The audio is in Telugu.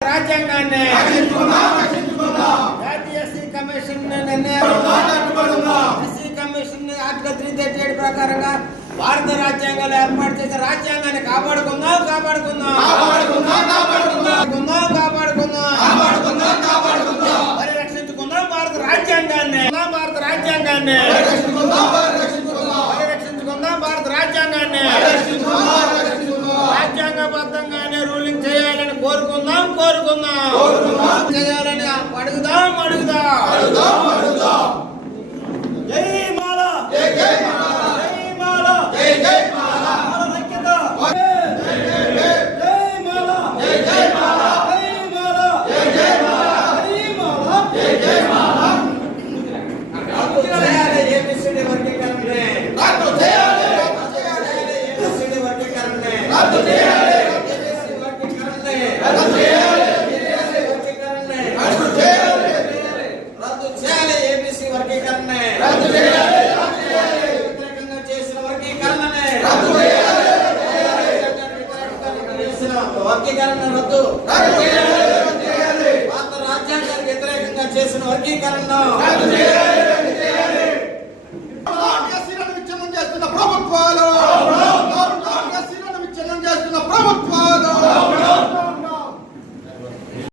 రాజ్యాంగాన్ని జాతీయ SC commission SC commission article 337 ప్రకారంగా భారత రాజ్యాంగంలో ఏర్పాటు చేసిన రాజ్యాంగాన్ని కాపాడుకుందాం పరిరక్షించుకుందాం భారత రాజ్యాంగాన్ని పరిరక్షించుకుందాం భారత రాజ్యాంగాన్ని రాజ్యాంగబద్ధంగానే రూలింగ్ చేయాలని కోరుకుందాం చేయాలని అడుగుదాం జై మాల జై మాల జై మాల ఐక్యత జై మాల జై మాల ఏబిసిడి వర్గీకరణనే రద్దు చేయాలి ఏబిసిడి వర్గీకరణనే రద్దు చేయాలి ఏబిసిడి వర్గీకరణనే రద్దు చేయాలి రద్దు చేయాలి ఏబిసి వర్గీకరణనే రద్దు చేయాలి వ్యతిరేకంగా చేసిన వర్గీకరణనే రద్దు చేయాలి చేసిన వర్గీకరణ రద్దు చేయాలి భారత రాజ్యాంగానికి వ్యతిరేకంగా చేసిన వర్గీకరణ రద్దు చేయాలి